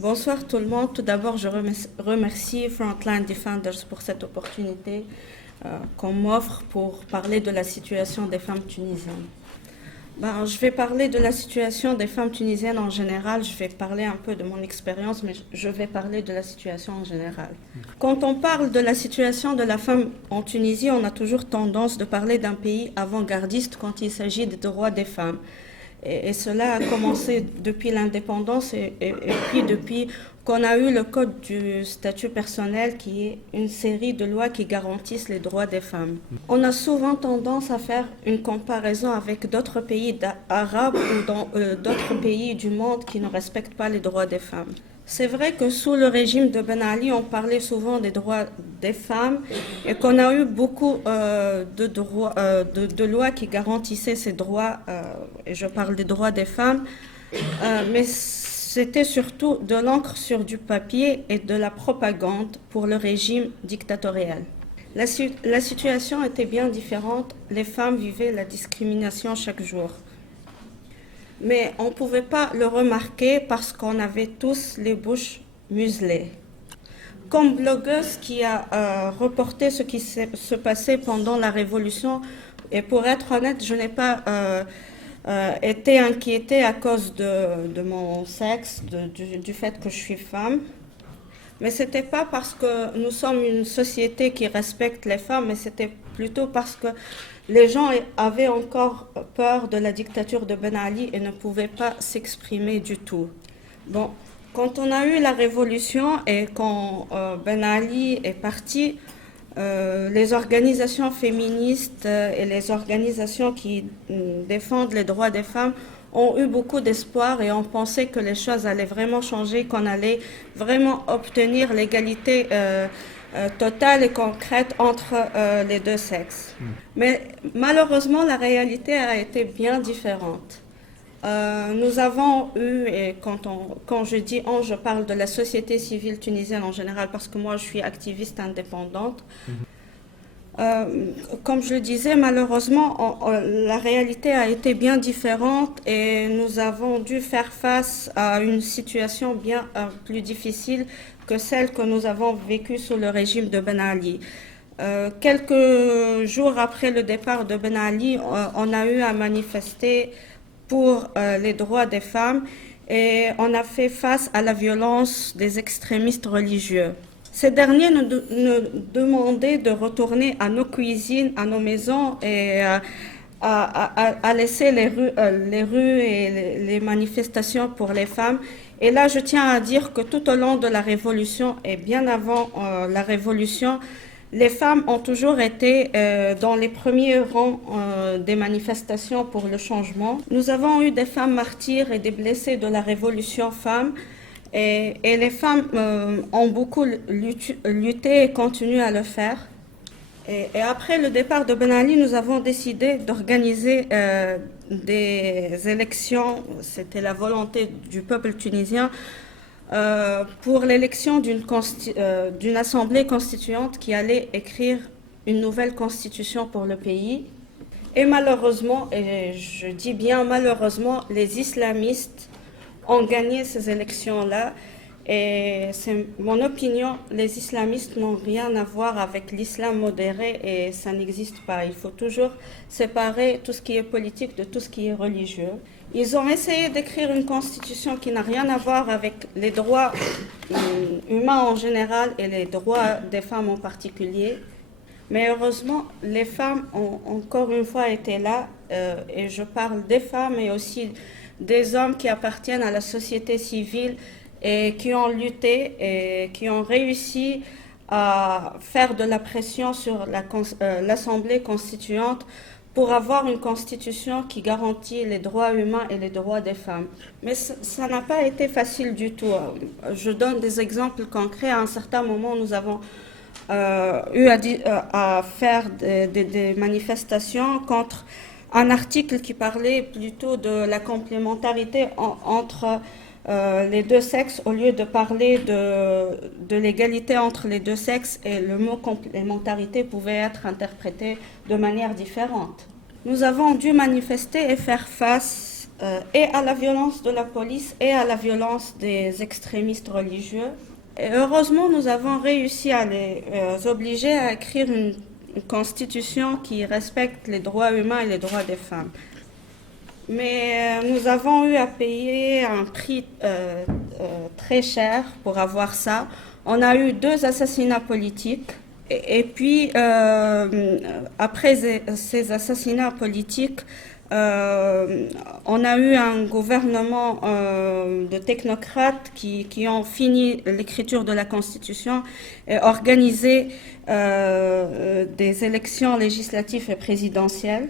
Bonsoir tout le monde. Tout d'abord, je remercie Frontline Defenders pour cette opportunité qu'on m'offre pour parler de la situation des femmes tunisiennes. Je vais parler de la situation des femmes tunisiennes en général. Je vais parler un peu de mon expérience, mais je vais parler de la situation en général. Quand on parle de la situation de la femme en Tunisie, on a toujours tendance de parler d'un pays avant-gardiste quand il s'agit des droits des femmes. Et cela a commencé depuis l'indépendance et puis depuis qu'on a eu le Code du statut personnel qui est une série de lois qui garantissent les droits des femmes. On a souvent tendance à faire une comparaison avec d'autres pays arabes ou d'autres pays du monde qui ne respectent pas les droits des femmes. C'est vrai que sous le régime de Ben Ali, on parlait souvent des droits des femmes et qu'on a eu beaucoup de lois qui garantissaient ces droits, et je parle des droits des femmes, mais c'était surtout de l'encre sur du papier et de la propagande pour le régime dictatorial. La situation était bien différente, les femmes vivaient la discrimination chaque jour. Mais on ne pouvait pas le remarquer parce qu'on avait tous les bouches muselées. Comme blogueuse qui a reporté ce qui se passait pendant la Révolution, et pour être honnête, je n'ai pas été inquiétée à cause de mon sexe, du fait que je suis femme. Mais ce n'était pas parce que nous sommes une société qui respecte les femmes, mais c'était plutôt parce que les gens avaient encore peur de la dictature de Ben Ali et ne pouvaient pas s'exprimer du tout. Bon, quand on a eu la révolution et quand Ben Ali est parti, les organisations féministes et les organisations qui défendent les droits des femmes ont eu beaucoup d'espoir et ont pensé que les choses allaient vraiment changer, qu'on allait vraiment obtenir l'égalité totale et concrète entre les deux sexes. Mais malheureusement, la réalité a été bien différente. Nous avons eu, et quand je dis on, je parle de la société civile tunisienne en général, parce que moi je suis activiste indépendante. Comme je le disais, malheureusement, la réalité a été bien différente et nous avons dû faire face à une situation bien plus difficile que celle que nous avons vécue sous le régime de Ben Ali. Quelques jours après le départ de Ben Ali, on a eu à manifester pour les droits des femmes et on a fait face à la violence des extrémistes religieux. Ces derniers nous demandaient de retourner à nos cuisines, à nos maisons et à laisser les rues et les manifestations pour les femmes. Et là, je tiens à dire que tout au long de la Révolution et bien avant la Révolution, les femmes ont toujours été dans les premiers rangs des manifestations pour le changement. Nous avons eu des femmes martyrs et des blessés de la Révolution femmes. Et les femmes ont beaucoup lutté et continuent à le faire. Et après le départ de Ben Ali, nous avons décidé d'organiser des élections, c'était la volonté du peuple tunisien, pour l'élection d'une assemblée constituante qui allait écrire une nouvelle constitution pour le pays. Et malheureusement, et je dis bien malheureusement, les islamistes ont gagné ces élections-là. Et c'est mon opinion, les islamistes n'ont rien à voir avec l'islam modéré et ça n'existe pas. Il faut toujours séparer tout ce qui est politique de tout ce qui est religieux. Ils ont essayé d'écrire une constitution qui n'a rien à voir avec les droits humains en général et les droits des femmes en particulier. Mais heureusement, les femmes ont encore une fois été là, et je parle des femmes et aussi des hommes qui appartiennent à la société civile et qui ont lutté et qui ont réussi à faire de la pression sur l'Assemblée constituante pour avoir une constitution qui garantit les droits humains et les droits des femmes. Mais ça n'a pas été facile du tout. Je donne des exemples concrets. À un certain moment, nous avons eu à faire des manifestations contre un article qui parlait plutôt de la complémentarité entre les deux sexes au lieu de parler de l'égalité entre les deux sexes, et le mot complémentarité pouvait être interprété de manière différente. Nous avons dû manifester et faire face et à la violence de la police et à la violence des extrémistes religieux. Et heureusement, nous avons réussi à les obliger à écrire une constitution qui respecte les droits humains et les droits des femmes. Mais nous avons eu à payer un prix très cher pour avoir ça. On a eu 2 assassinats politiques. Et puis, après ces assassinats politiques, on a eu un gouvernement de technocrates qui ont fini l'écriture de la Constitution et organisé des élections législatives et présidentielles.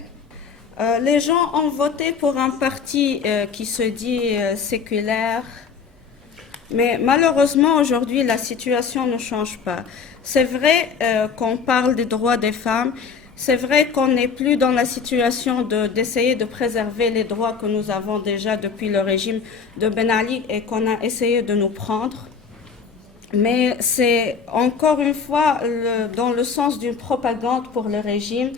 Les gens ont voté pour un parti qui se dit séculaire, mais malheureusement aujourd'hui la situation ne change pas. C'est vrai qu'on parle des droits des femmes, c'est vrai qu'on n'est plus dans la situation d'essayer de préserver les droits que nous avons déjà depuis le régime de Ben Ali et qu'on a essayé de nous prendre. Mais c'est encore une fois dans le sens d'une propagande pour le régime.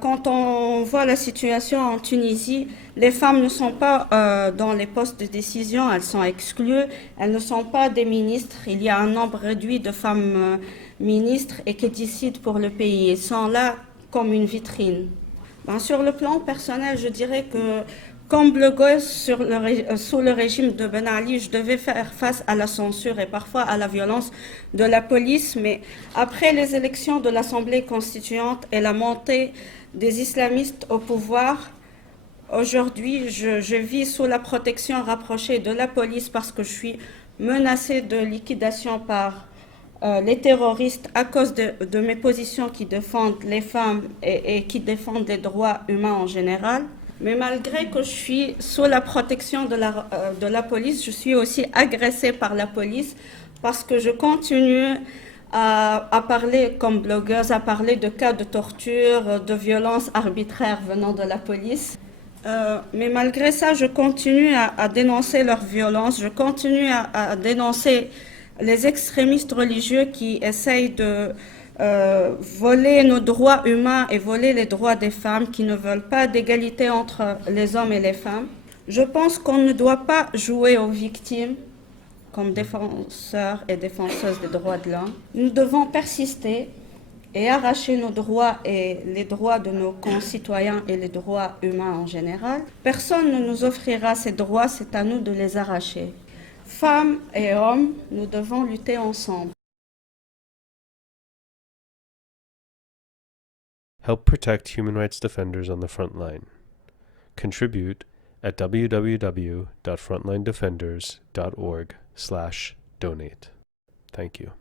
Quand on voit la situation en Tunisie, les femmes ne sont pas dans les postes de décision, elles sont exclues, elles ne sont pas des ministres. Il y a un nombre réduit de femmes ministres et qui décident pour le pays. Elles sont là comme une vitrine. Sur le plan personnel, je dirais que comme blogueuse sous le régime de Ben Ali, je devais faire face à la censure et parfois à la violence de la police, mais après les élections de l'Assemblée constituante et la montée des islamistes au pouvoir, aujourd'hui, je vis sous la protection rapprochée de la police parce que je suis menacée de liquidation par les terroristes à cause de mes positions qui défendent les femmes et qui défendent les droits humains en général. Mais malgré que je suis sous la protection de la police, je suis aussi agressée par la police parce que je continue à parler comme blogueuse, à parler de cas de torture, de violences arbitraires venant de la police. Mais malgré ça, je continue à dénoncer leur violence, je continue à dénoncer les extrémistes religieux qui essayent de voler nos droits humains et voler les droits des femmes, qui ne veulent pas d'égalité entre les hommes et les femmes. Je pense qu'on ne doit pas jouer aux victimes comme défenseurs et défenseuses des droits de l'homme. Nous devons persister et arracher nos droits et les droits de nos concitoyens et les droits humains en général. Personne ne nous offrira ces droits, c'est à nous de les arracher. Femmes et hommes, nous devons lutter ensemble. Help protect human rights defenders on the front line. Contribute at www.frontlinedefenders.org/donate. Thank you.